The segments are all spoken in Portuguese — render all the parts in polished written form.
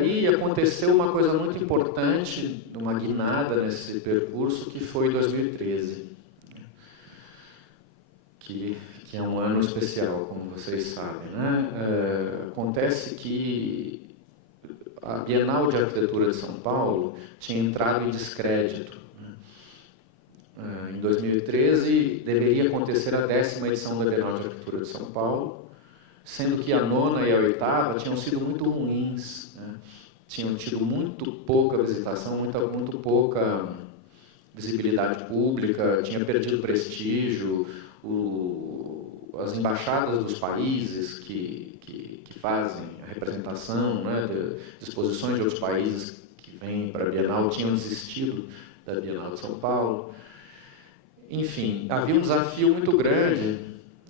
aí aconteceu uma coisa muito importante, uma guinada nesse percurso, que foi 2013, que é um ano especial, como vocês sabem, né? Acontece que a Bienal de Arquitetura de São Paulo tinha entrado em descrédito. Em 2013, deveria acontecer a 10ª edição da Bienal de Arquitetura de São Paulo, sendo que a 9ª e a 8ª tinham sido muito ruins, né? Tinham tido muito pouca visitação, muito pouca visibilidade pública, tinha perdido prestígio, as embaixadas dos países que fazem a representação, né, de exposições de outros países que vêm para a Bienal tinham desistido da Bienal de São Paulo. Enfim, havia um desafio muito grande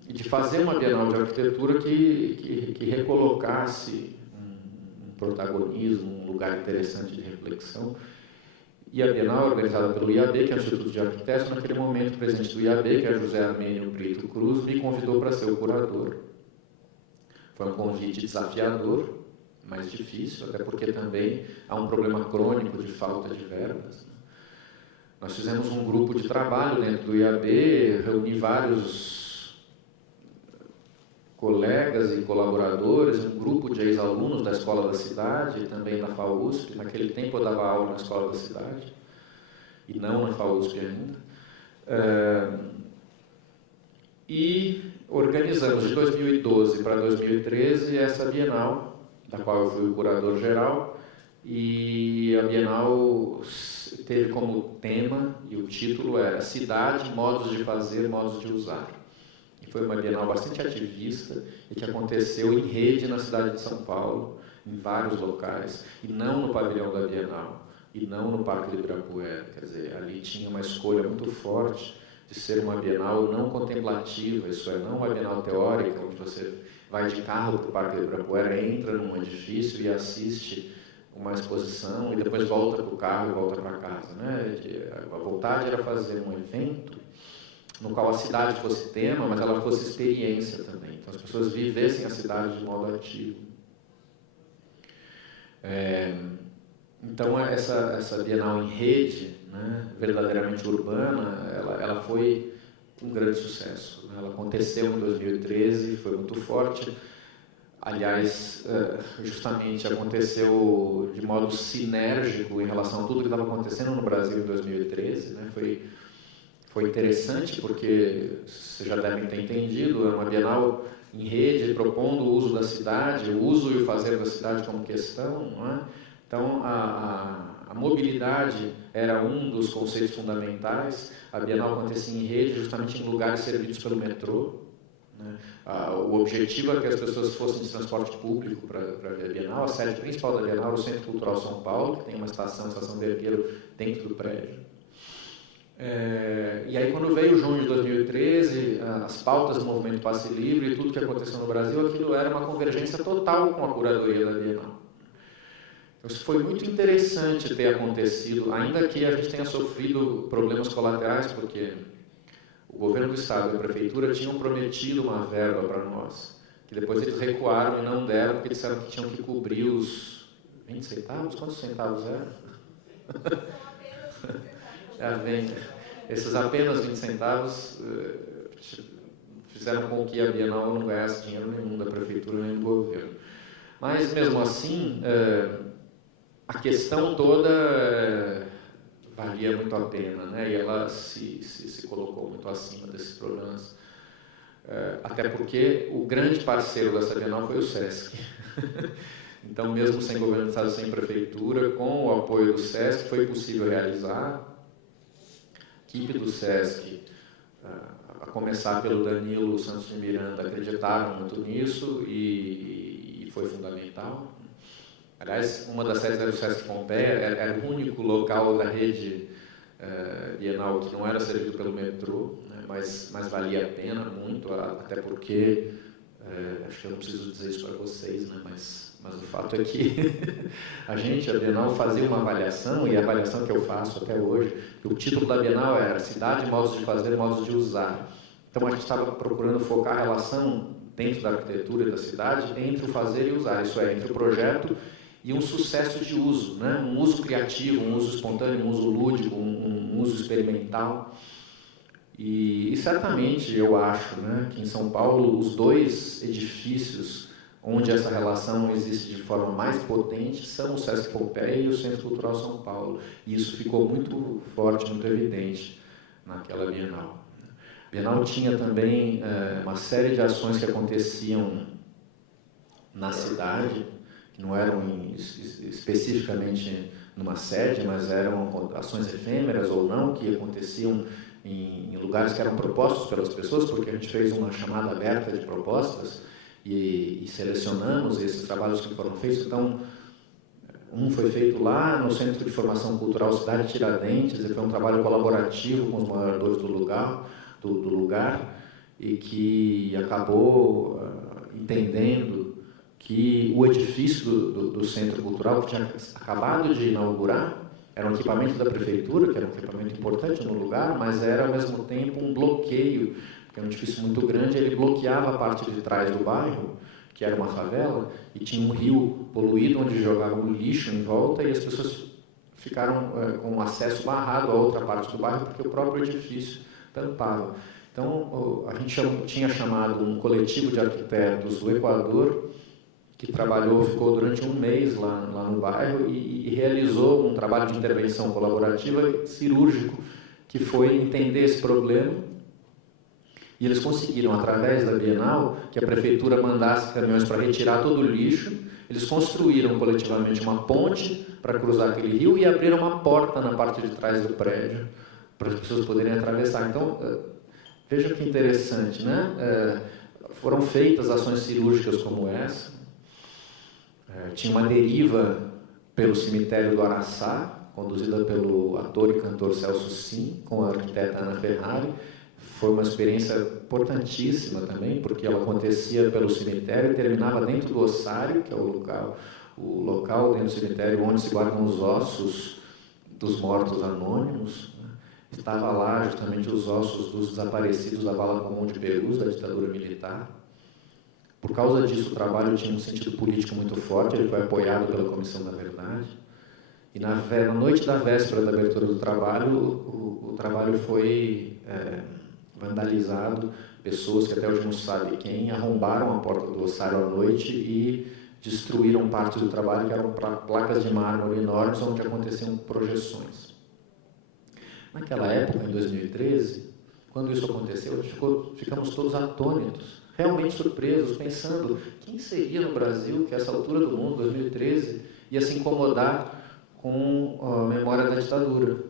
de fazer uma Bienal de Arquitetura que recolocasse um protagonismo, um lugar interessante de reflexão. E a Bienal, organizada pelo IAB, que é o Instituto de Arquitetos, naquele momento o presidente do IAB, que é José Armênio Brito Cruz, me convidou para ser o curador. Foi um convite desafiador, mais difícil, até porque também há um problema crônico de falta de verbas. Nós fizemos um grupo de trabalho dentro do IAB, reuni vários colegas e colaboradores, um grupo de ex-alunos da Escola da Cidade, também da FAUSP. Naquele tempo eu dava aula na Escola da Cidade, e não na FAUSP ainda. E organizamos de 2012 para 2013 essa Bienal, da qual eu fui o curador geral, e a Bienal teve como tema, e o título era Cidade, Modos de Fazer, Modos de Usar. E foi uma Bienal bastante ativista e que aconteceu em rede na cidade de São Paulo, em vários locais, e não no pavilhão da Bienal, e não no Parque do Ibirapuera. Quer dizer, ali tinha uma escolha muito forte de ser uma Bienal não contemplativa, isso é, não uma Bienal teórica, onde você vai de carro para o Parque do Ibirapuera, entra num edifício e assiste uma exposição e depois volta para o carro e volta para casa, né? A vontade era fazer um evento no qual a cidade fosse tema, mas ela fosse experiência também. Então as pessoas vivessem a cidade de modo ativo. Então essa Bienal em rede, né, verdadeiramente urbana, ela foi um grande sucesso. Ela aconteceu em 2013, foi muito forte. Aliás, justamente aconteceu de modo sinérgico em relação a tudo que estava acontecendo no Brasil em 2013. Né? Foi interessante porque, vocês já devem ter entendido, é uma Bienal em rede, propondo o uso da cidade, o uso e o fazer da cidade como questão. Não é? Então, a mobilidade era um dos conceitos fundamentais. A Bienal acontecia em rede, justamente em lugares servidos pelo metrô. Né? O objetivo é que as pessoas fossem de transporte público para ver a Bienal. A sede principal da Bienal é o Centro Cultural São Paulo, que tem uma estação Vergueiro, dentro do prédio. E aí, quando veio o junho de 2013, as pautas do Movimento Passe Livre e tudo que aconteceu no Brasil, aquilo era uma convergência total com a curadoria da Bienal. Então, isso foi muito interessante ter acontecido, ainda que a gente tenha sofrido problemas colaterais, porque o governo do Estado e a Prefeitura tinham prometido uma verba para nós, que depois eles recuaram e não deram, porque disseram que tinham que cobrir os 20 centavos? Quantos centavos eram? Esses apenas 20 centavos fizeram com que a Bienal não ganhasse dinheiro nenhum da Prefeitura nem do governo. Mas, mesmo assim, a questão toda valia muito a pena, né? E ela se colocou muito acima desses problemas. Até porque o grande parceiro dessa Bienal foi o SESC. Então, mesmo sem governo do Estado, sem prefeitura, com o apoio do SESC, foi possível realizar. A equipe do SESC, a começar pelo Danilo Santos de Miranda, acreditaram muito nisso e foi fundamental. Aliás, uma das sedes era o SESC Pompeia, era o único local da rede Bienal que não era servido pelo metrô, né, mas valia a pena muito, até porque, acho que eu não preciso dizer isso para vocês, né, mas o fato é que a Bienal, fazia uma avaliação, e a avaliação que eu faço até hoje, que o título da Bienal era Cidade, Modos de Fazer, Modos de Usar. Então a gente estava procurando focar a relação dentro da arquitetura e da cidade entre o fazer e o usar, isso é, entre o projeto e um sucesso de uso, né? Um uso criativo, um uso espontâneo, um uso lúdico, um uso experimental. E certamente eu acho, né, que em São Paulo os dois edifícios onde essa relação existe de forma mais potente são o Sesc Pompeia e o Centro Cultural São Paulo. E isso ficou muito forte, muito evidente naquela Bienal. A Bienal tinha também uma série de ações que aconteciam na cidade, que não eram especificamente numa sede, mas eram ações efêmeras ou não, que aconteciam em lugares que eram propostos pelas pessoas, porque a gente fez uma chamada aberta de propostas e selecionamos esses trabalhos que foram feitos. Então, um foi feito lá no Centro de Formação Cultural Cidade Tiradentes, e foi um trabalho colaborativo com os moradores do lugar e que acabou entendendo que o edifício do Centro Cultural, que tinha acabado de inaugurar, era um equipamento da prefeitura, que era um equipamento importante no lugar, mas era, ao mesmo tempo, um bloqueio, porque é um edifício muito grande, ele bloqueava a parte de trás do bairro, que era uma favela, e tinha um rio poluído, onde jogavam lixo em volta, e as pessoas ficaram com acesso barrado à outra parte do bairro, porque o próprio edifício tampava. Então, a gente tinha chamado um coletivo de arquitetos do Equador, que ficou durante um mês lá no bairro e realizou um trabalho de intervenção colaborativa cirúrgico, que foi entender esse problema. E eles conseguiram, através da Bienal, que a prefeitura mandasse caminhões para retirar todo o lixo. Eles construíram coletivamente uma ponte para cruzar aquele rio e abriram uma porta na parte de trás do prédio para as pessoas poderem atravessar. Então, veja que interessante, né? Foram feitas ações cirúrgicas como essa. Tinha uma deriva pelo cemitério do Araçá, conduzida pelo ator e cantor Celso Sim, com a arquiteta Ana Ferrari. Foi uma experiência importantíssima também, porque ela acontecia pelo cemitério e terminava dentro do ossário, que é o local dentro do cemitério onde se guardam os ossos dos mortos anônimos. Estava lá justamente os ossos dos desaparecidos da Vala Comum de Perus, da ditadura militar. Por causa disso, o trabalho tinha um sentido político muito forte, ele foi apoiado pela Comissão da Verdade. E na noite da véspera da abertura do trabalho, o trabalho foi vandalizado. Pessoas que até hoje não sabem quem arrombaram a porta do ossário à noite e destruíram parte do trabalho, que eram placas de mármore enormes, onde aconteciam projeções. Naquela época, em 2013, quando isso aconteceu, ficamos todos atônitos, realmente surpresos, pensando quem seria no Brasil, que a essa altura do mundo, 2013, ia se incomodar com a memória da ditadura.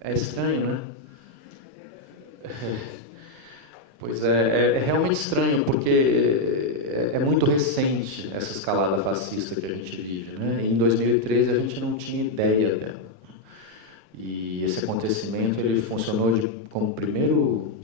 É estranho, né? Pois é realmente estranho, porque é muito recente essa escalada fascista que a gente vive, né? Em 2013 a gente não tinha ideia dela. E esse acontecimento ele funcionou como primeiro